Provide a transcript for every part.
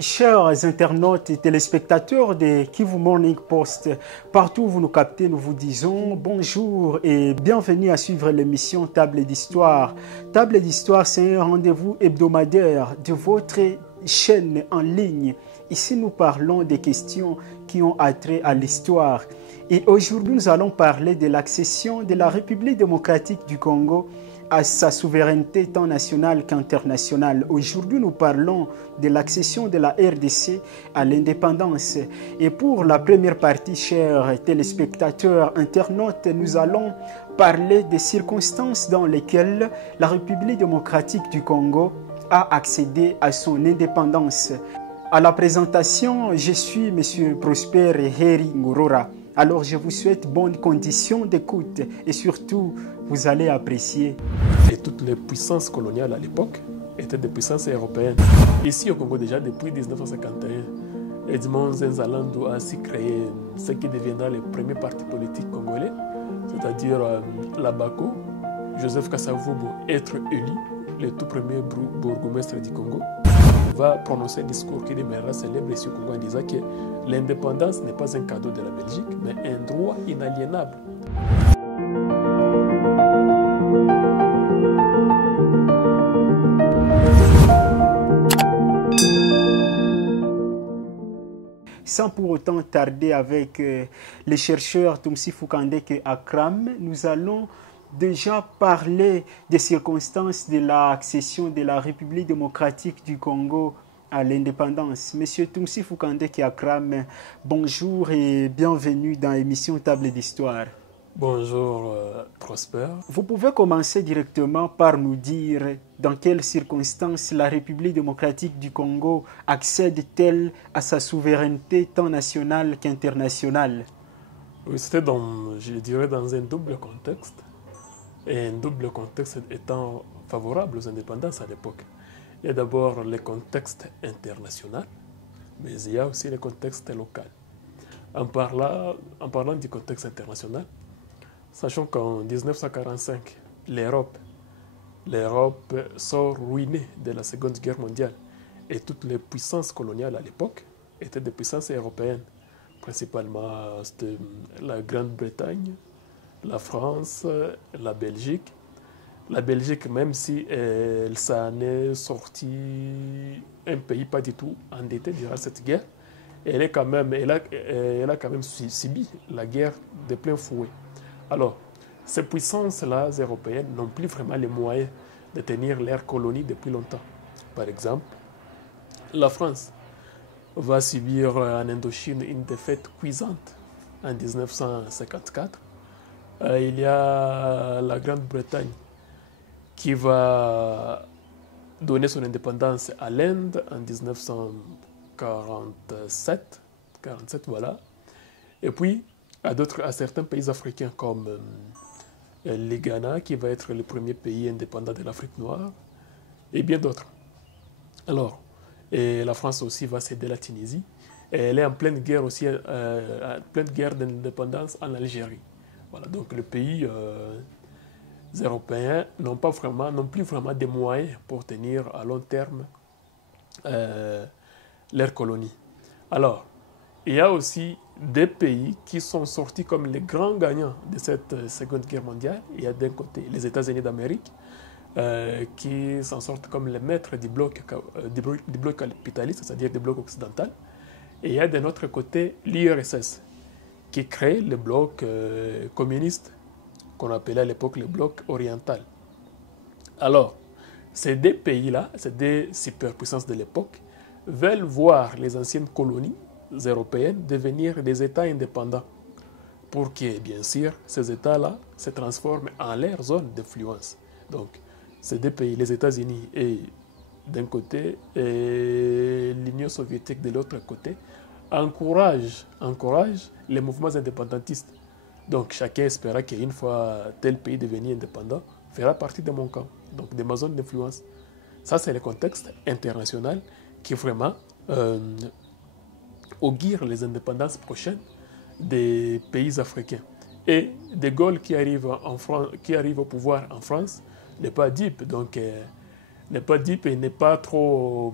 Chers internautes et téléspectateurs de Kivu Morning Post, partout où vous nous captez, nous vous disons bonjour et bienvenue à suivre l'émission Table d'Histoire. Table d'Histoire, c'est un rendez-vous hebdomadaire de votre chaîne en ligne. Ici, nous parlons des questions qui ont attrait à l'histoire. Et aujourd'hui, nous allons parler de l'accession de la République démocratique du Congo à sa souveraineté tant nationale qu'internationale. Aujourd'hui, nous parlons de l'accession de la RDC à l'indépendance. Et pour la première partie, chers téléspectateurs, internautes, nous allons parler des circonstances dans lesquelles la République démocratique du Congo a accédé à son indépendance. À la présentation, je suis M. Prosper Heri Ngorora. Alors je vous souhaite bonnes conditions d'écoute et surtout, vous allez apprécier. Et toutes les puissances coloniales à l'époque étaient des puissances européennes. Ici au Congo déjà depuis 1951, Edmond Zenzalando a ainsi créé ce qui deviendra les premiers partis politiques congolais, c'est-à-dire l'Abaco, Joseph Kasavubu être élu, le tout premier bourgmestre du Congo, va prononcer un discours qui demeurera célèbre ici au Congo en disant que l'indépendance n'est pas un cadeau de la Belgique, mais un droit inaliénable. Sans pour autant tarder avec les chercheurs Tumsi Fukandeke Akram, nous allons déjà parler des circonstances de l'accession de la République démocratique du Congo à l'indépendance. Monsieur Tumsi Fukandeke Akram, bonjour et bienvenue dans l'émission Table d'Histoire. Bonjour Prosper. Vous pouvez commencer directement par nous dire dans quelles circonstances la République démocratique du Congo accède-t-elle à sa souveraineté tant nationale qu'internationale? Oui, c'était je dirais, dans un double contexte. Et un double contexte étant favorable aux indépendances à l'époque. Il y a d'abord le contexte international, mais il y a aussi le contexte local. En parlant du contexte international, sachant qu'en 1945, l'Europe sort ruinée de la Seconde Guerre mondiale et toutes les puissances coloniales à l'époque étaient des puissances européennes, principalement la Grande-Bretagne, la France, la Belgique. La Belgique, même si elle s'en est sortie un pays pas du tout endetté durant cette guerre, elle a quand même subi la guerre de plein fouet. Alors, ces puissances-là européennes n'ont plus vraiment les moyens de tenir leurs colonies depuis longtemps. Par exemple, la France va subir en Indochine une défaite cuisante en 1954. Il y a la Grande-Bretagne qui va donner son indépendance à l'Inde en 1947, voilà. Et puis, à certains pays africains comme le Ghana, qui va être le premier pays indépendant de l'Afrique noire, et bien d'autres. Alors, et la France aussi va céder la Tunisie. Et elle est en pleine guerre aussi, pleine guerre d'indépendance en Algérie. Voilà, donc les pays européens n'ont plus vraiment des moyens pour tenir à long terme leurs colonies. Alors, il y a aussi des pays qui sont sortis comme les grands gagnants de cette Seconde Guerre mondiale. Il y a d'un côté les États-Unis d'Amérique qui s'en sortent comme les maîtres du bloc capitaliste, c'est-à-dire du bloc occidental. Et il y a d'un autre côté l'URSS qui crée le bloc communiste qu'on appelait à l'époque le bloc oriental. Alors, ces deux pays-là, ces deux superpuissances de l'époque, veulent voir les anciennes colonies européennes devenir des États indépendants pour que, bien sûr, ces États-là se transforment en leur zone d'influence. Donc, ces deux pays, les États-Unis et d'un côté et l'Union soviétique de l'autre côté, encouragent les mouvements indépendantistes. Donc, chacun espéra qu'une fois tel pays devenu indépendant, fera partie de mon camp, donc de ma zone d'influence. Ça, c'est le contexte international qui vraiment augure les indépendances prochaines des pays africains. Et De Gaulle qui arrive au pouvoir en France n'est pas dupe, donc n'est pas dupe et n'est pas trop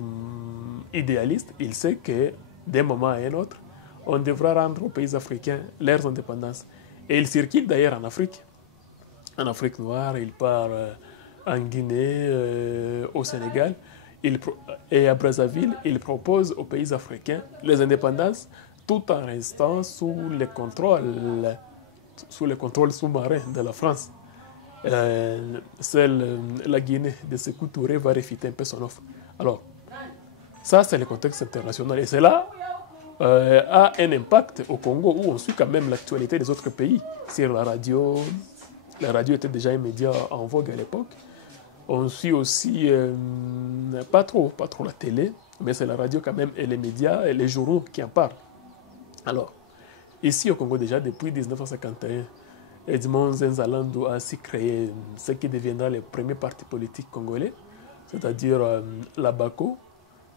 idéaliste, il sait que d'un moment à un autre, on devra rendre aux pays africains leurs indépendances. Et il circule d'ailleurs en Afrique noire, il part en Guinée, au Sénégal, et à Brazzaville, il propose aux pays africains les indépendances tout en restant sous le contrôle sous-marin de la France. La Guinée de Sékou Touré va réfuter un peu son offre. Alors, ça, c'est le contexte international. Et cela a un impact au Congo où on suit quand même l'actualité des autres pays. Sur la radio était déjà un média en vogue à l'époque. On suit aussi, pas trop la télé, mais c'est la radio quand même et les médias et les journaux qui en parlent. Alors, ici au Congo déjà, depuis 1951, Edmond Nzalando a ainsi créé ce qui deviendra le premier parti politique congolais, c'est-à-dire la BACO,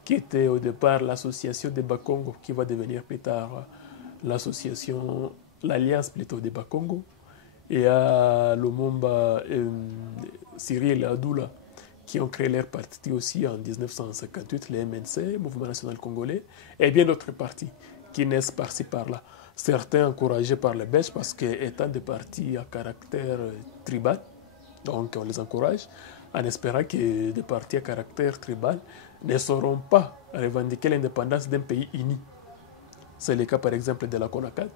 qui était au départ l'association des Bakongo, qui va devenir plus tard l'alliance plutôt des Bakongo, et à Lumumba, Cyril et Adoula, qui ont créé leur parti aussi en 1958, le MNC, Mouvement National Congolais, et bien d'autres partis qui naissent par-ci par-là. Certains encouragés par les Belges parce qu'étant des partis à caractère tribal, donc on les encourage, en espérant que des partis à caractère tribal ne sauront pas revendiquer l'indépendance d'un pays uni. C'est le cas par exemple de la CONACAT,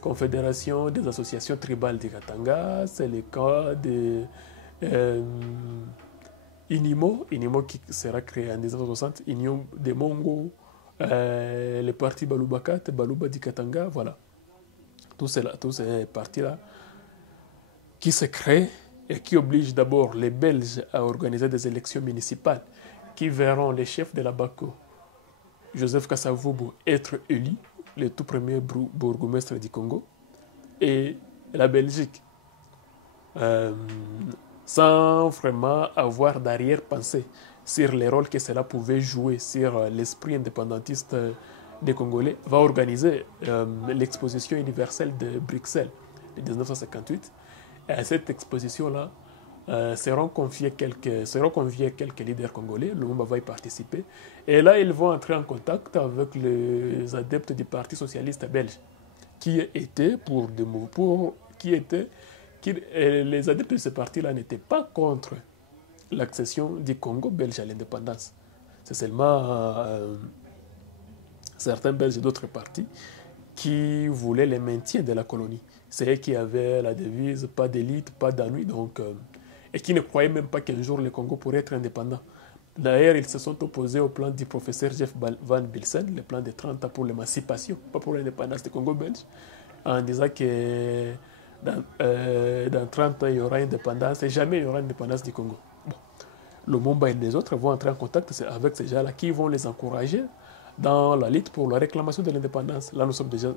Confédération des associations tribales du Katanga, c'est le cas de INIMO qui sera créé en 1960, Union des Mongo, le parti Balubakat, Baluba du Katanga, voilà. Tous ces partis-là qui se créent et qui obligent d'abord les Belges à organiser des élections municipales qui verront les chefs de la BACO, Joseph Kasavubu, être élu, le tout premier bourgmestre du Congo, et la Belgique, sans vraiment avoir d'arrière-pensée sur les rôles que cela pouvait jouer sur l'esprit indépendantiste des Congolais, va organiser l'exposition universelle de Bruxelles de 1958. Et à cette exposition-là, seront conviés quelques leaders congolais. Lumumba va y participer. Et là, ils vont entrer en contact avec les adeptes du Parti socialiste belge, les adeptes de ce parti-là n'étaient pas contre l'accession du Congo belge à l'indépendance. C'est seulement certains Belges et d'autres partis qui voulaient le maintien de la colonie. C'est eux qui avaient la devise « pas d'élite, pas d'ennui », et qui ne croyaient même pas qu'un jour le Congo pourrait être indépendant. D'ailleurs, ils se sont opposés au plan du professeur Jeff Van Bilsen, le plan de 30 ans pour l'émancipation, pas pour l'indépendance du Congo belge, en disant que dans 30 ans, il y aura indépendance et jamais il y aura indépendance du Congo. Bon. Lumumba et les autres vont entrer en contact avec ces gens-là qui vont les encourager dans la lutte pour la réclamation de l'indépendance. Là, nous sommes déjà...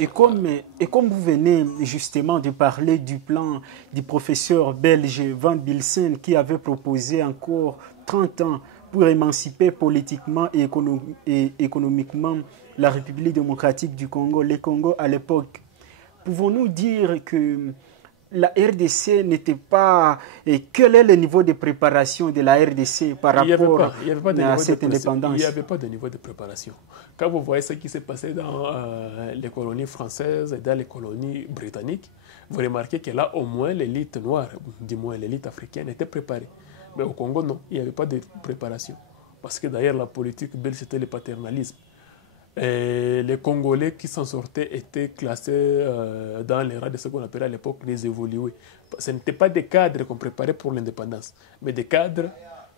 Et comme vous venez justement de parler du plan du professeur belge Van Bilsen qui avait proposé encore 30 ans pour émanciper politiquement et économiquement la République démocratique du Congo, le Congo à l'époque, pouvons-nous dire que la RDC n'était pas... Et quel est le niveau de préparation de la RDC par rapport à cette indépendance? Il n'y avait pas de niveau de préparation. Quand vous voyez ce qui s'est passé dans les colonies françaises et dans les colonies britanniques, vous remarquez que là, au moins, l'élite noire, du moins l'élite africaine, était préparée. Mais au Congo, non, il n'y avait pas de préparation. Parce que d'ailleurs, la politique belge, c'était le paternalisme. Et les Congolais qui s'en sortaient étaient classés dans les rangs de ce qu'on appelait à l'époque les évolués. Ce n'étaient pas des cadres qu'on préparait pour l'indépendance, mais des cadres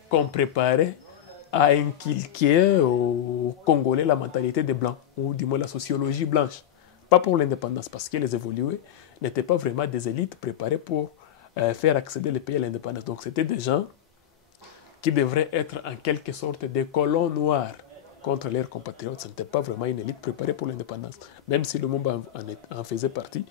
qu'on préparait à inculquer aux Congolais la mentalité des Blancs, ou du moins la sociologie blanche. Pas pour l'indépendance, parce que les évolués n'étaient pas vraiment des élites préparées pour faire accéder les pays à l'indépendance. Donc c'était des gens qui devraient être en quelque sorte des colons noirs contre leurs compatriotes. Ce n'était pas vraiment une élite préparée pour l'indépendance, même si Lumumba en faisait partie.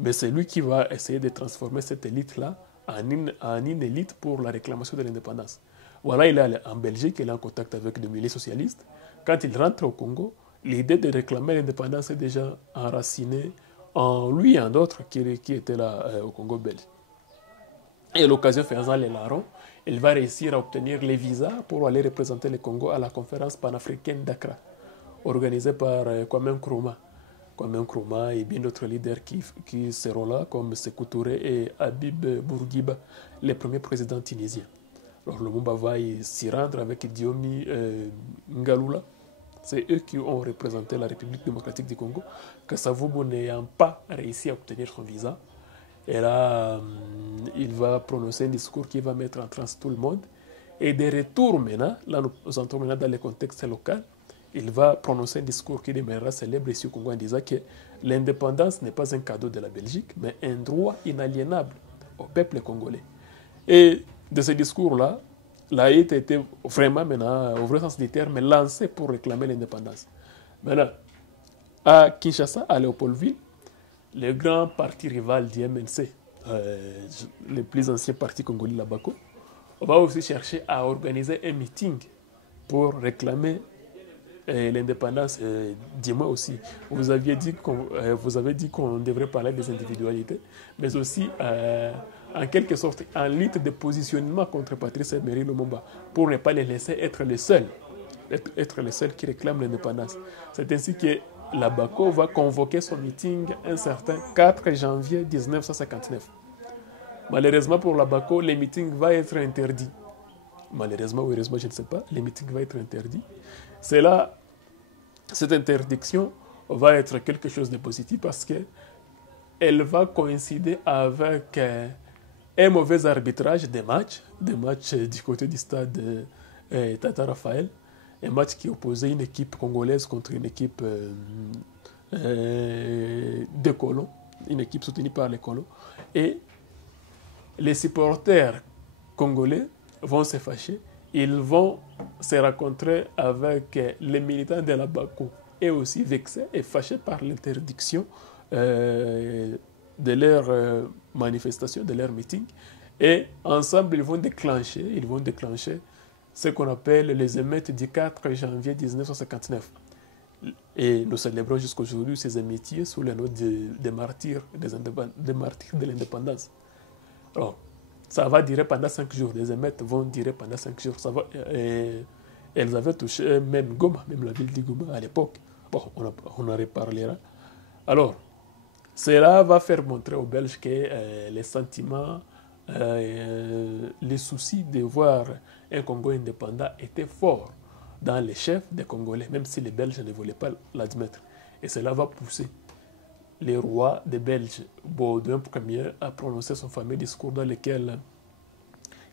Mais c'est lui qui va essayer de transformer cette élite-là en une élite pour la réclamation de l'indépendance. Voilà, il est en Belgique, il est en contact avec des milieux socialistes. Quand il rentre au Congo, l'idée de réclamer l'indépendance est déjà enracinée en lui et en d'autres qui étaient là au Congo belge. Et à l'occasion faisant les larrons, il va réussir à obtenir les visas pour aller représenter le Congo à la conférence panafricaine d'Accra, organisée par Kwame Nkrumah. Kwame Nkrumah et bien d'autres leaders qui seront là, comme Sékou Touré et Habib Bourguiba, les premiers présidents tunisiens. Alors Lumumba va s'y rendre avec Diomi Ngalula. C'est eux qui ont représenté la République démocratique du Congo. Kasavubu n'ayant pas réussi à obtenir son visa. Et là, il va prononcer un discours qui va mettre en transe tout le monde. Et de retour maintenant, là nous entrons maintenant dans le contexte local, il va prononcer un discours qui demeurera célèbre ici au Congo en disant que l'indépendance n'est pas un cadeau de la Belgique, mais un droit inaliénable au peuple congolais. Et de ce discours-là, l'AIT était vraiment maintenant, au vrai sens du terme, lancé pour réclamer l'indépendance. Maintenant, à Kinshasa, à Léopoldville, le grand parti rival du MNC, le plus ancien parti congolais, la BACO, va aussi chercher à organiser un meeting pour réclamer l'indépendance. Dis-moi aussi, vous avez dit qu'on devrait parler des individualités, mais aussi en quelque sorte en lutte de positionnement contre Patrice Emery Lumumba pour ne pas les laisser être les seuls qui réclament l'indépendance. C'est ainsi que la BACO va convoquer son meeting un certain 4 janvier 1959. Malheureusement pour la BACO, le meeting va être interdit. Malheureusement ou heureusement, je ne sais pas, le meeting va être interdit. Cette interdiction va être quelque chose de positif parce qu'elle va coïncider avec un mauvais arbitrage des matchs du côté du stade Tata Raphaël, un match qui opposait une équipe congolaise contre une équipe de colons, une équipe soutenue par les colons. Et les supporters congolais vont se fâcher, ils vont se rencontrer avec les militants de la BACO et aussi vexés et fâchés par l'interdiction de leur manifestation, de leur meeting. Et ensemble, ils vont déclencher ce qu'on appelle les émeutes du 4 janvier 1959. Et nous célébrons jusqu'aujourd'hui ces émeutiers sous le nom des martyrs de l'indépendance. Alors, ça va durer pendant 5 jours. Les émeutes vont durer pendant 5 jours. Elles avaient touché même Goma, même la ville de Goma à l'époque. Bon, on en reparlera. Alors, cela va faire montrer aux Belges que les sentiments, les soucis de voir un Congo indépendant étaient forts dans les chefs des Congolais, même si les Belges ne voulaient pas l'admettre. Et cela va pousser le roi des Belges, Baudouin Ier, a prononcé son fameux discours dans lequel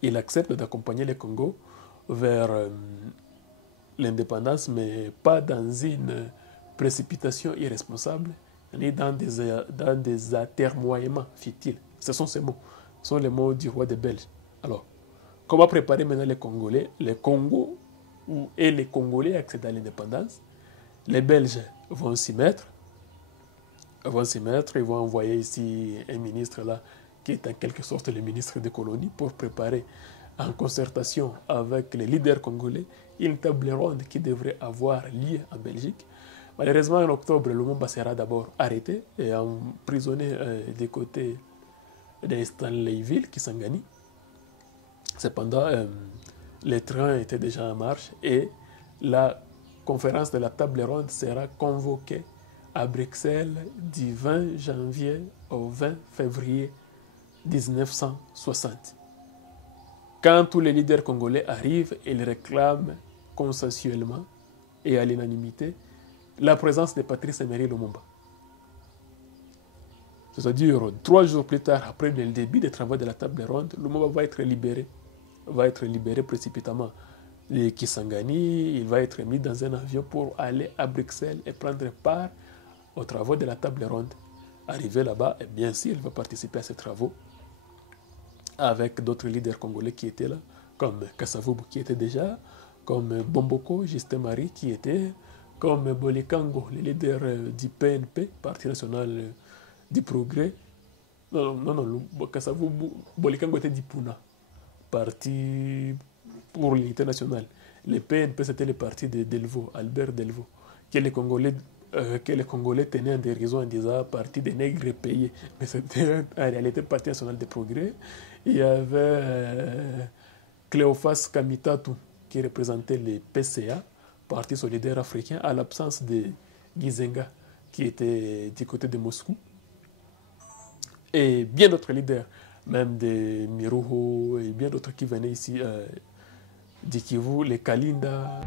il accepte d'accompagner le Congo vers l'indépendance, mais pas dans une précipitation irresponsable, ni dans des atermoiements futiles. Ce sont ces mots, ce sont les mots du roi des Belges. Alors, comment préparer maintenant les Congolais, le Congo et les Congolais accèdent à l'indépendance? Les Belges vont s'y mettre. Ils vont envoyer ici un ministre là, qui est en quelque sorte le ministre des colonies, pour préparer en concertation avec les leaders congolais une table ronde qui devrait avoir lieu en Belgique. Malheureusement, en octobre, Lumumba sera d'abord arrêté et emprisonné des côtés de Stanleyville, Kisangani. Cependant, les trains étaient déjà en marche et la conférence de la table ronde sera convoquée à Bruxelles du 20 janvier au 20 février 1960. Quand tous les leaders congolais arrivent, ils réclament consensuellement et à l'unanimité la présence de Patrice Emery Lumumba. C'est-à-dire, 3 jours plus tard, après le début des travaux de la table ronde, Lumumba va être libéré précipitamment de Kisangani. Il va être mis dans un avion pour aller à Bruxelles et prendre part aux travaux de la table ronde. Arrivé là-bas, et bien sûr, il va participer à ces travaux avec d'autres leaders congolais qui étaient là, comme Kasavubu qui était déjà, comme Bomboko, Justin Marie qui était, comme Bolikango, le leader du PNP, Parti national du progrès. Non, Kasavubu, Bolikango était du Puna, Parti pour l'unité nationale. Le PNP, c'était le parti de Delvaux, Albert Delvaux, que les Congolais tenaient en dérision en disant parti des nègres payés. Mais c'était en réalité le Parti national du progrès. Il y avait Cléophas Kamitatu, qui représentait les PCA, Parti solidaire africain, à l'absence de Gizenga, qui était du côté de Moscou. Et bien d'autres leaders, même des Miruho et bien d'autres qui venaient ici du Kivu, les Kalinda.